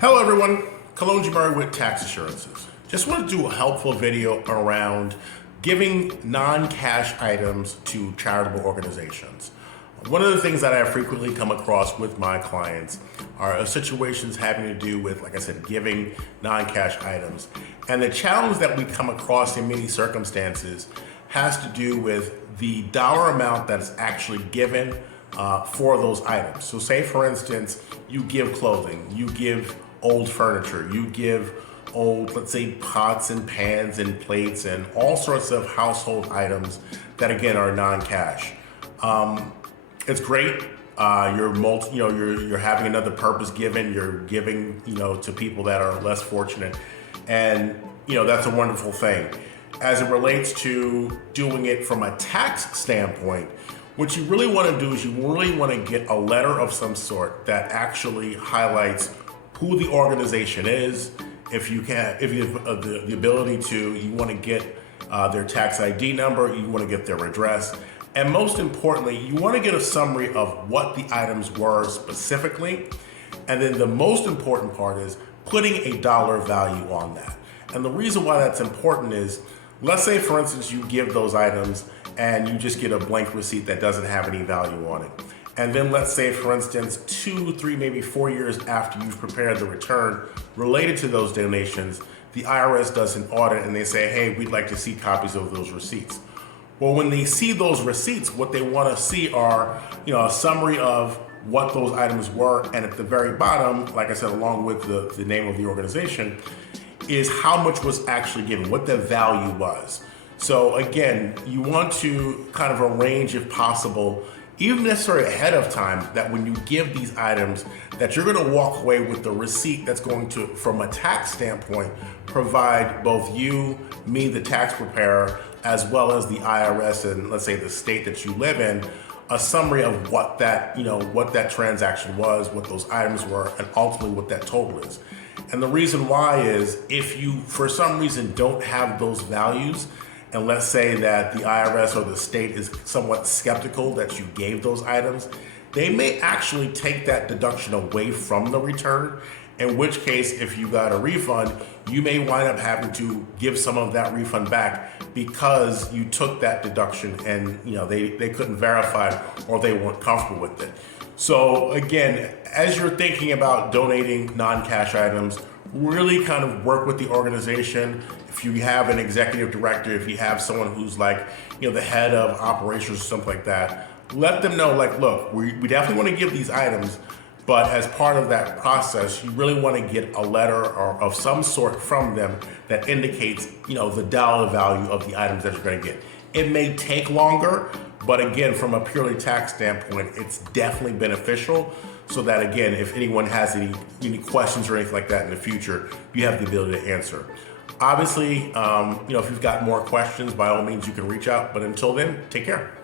Hello everyone, Kolonji with TaxAssurances. Just want to do a helpful video around giving non-cash items to charitable organizations. One of the things that I frequently come across with my clients are situations having to do with, like I said, giving non-cash items. And the challenge that we come across in many circumstances has to do with the dollar amount that's actually given for those items. So say for instance, you give clothing, you give old furniture, you give old, let's say, pots and pans and plates and all sorts of household items that again are non-cash. It's great. You're having another purpose given. You're giving, to people that are less fortunate, and that's a wonderful thing. As it relates to doing it from a tax standpoint, what you really want to do is you really want to get a letter of some sort that actually highlights who the organization is. If you have the ability to, you want to get their tax ID number, you want to get their address, and most importantly, you want to get a summary of what the items were specifically. And then the most important part is putting a dollar value on that. And the reason why that's important is, let's say for instance you give those items and you just get a blank receipt that doesn't have any value on it. And then let's say for instance 2, 3, maybe 4 years after you've prepared the return related to those donations, the IRS does an audit and they say, hey, we'd like to see copies of those receipts. Well, when they see those receipts, what they want to see are, a summary of what those items were, and at the very bottom, like I said, along with the name of the organization, is how much was actually given, what the value was. So again, you want to kind of arrange, if possible, even necessarily ahead of time, that when you give these items, that you're going to walk away with the receipt that's going to, from a tax standpoint, provide both you, me, the tax preparer, as well as the IRS and let's say the state that you live in, a summary of what that, what that transaction was, what those items were, and ultimately what that total is. And the reason why is, if you for some reason don't have those values, and let's say that the IRS or the state is somewhat skeptical that you gave those items, they may actually take that deduction away from the return, in which case, if you got a refund, you may wind up having to give some of that refund back because you took that deduction and they couldn't verify or they weren't comfortable with it. So again, as you're thinking about donating non-cash items, really kind of work with the organization. If you have an executive director, if you have someone who's like, the head of operations or something like that, let them know, like, look, we definitely want to give these items, but as part of that process, you really want to get a letter or of some sort from them that indicates, the dollar value of the items that you're going to get. It may take longer, but again, from a purely tax standpoint, it's definitely beneficial, so that again, if anyone has any questions or anything like that in the future, you have the ability to answer. Obviously, if you've got more questions, by all means, you can reach out. But until then, take care.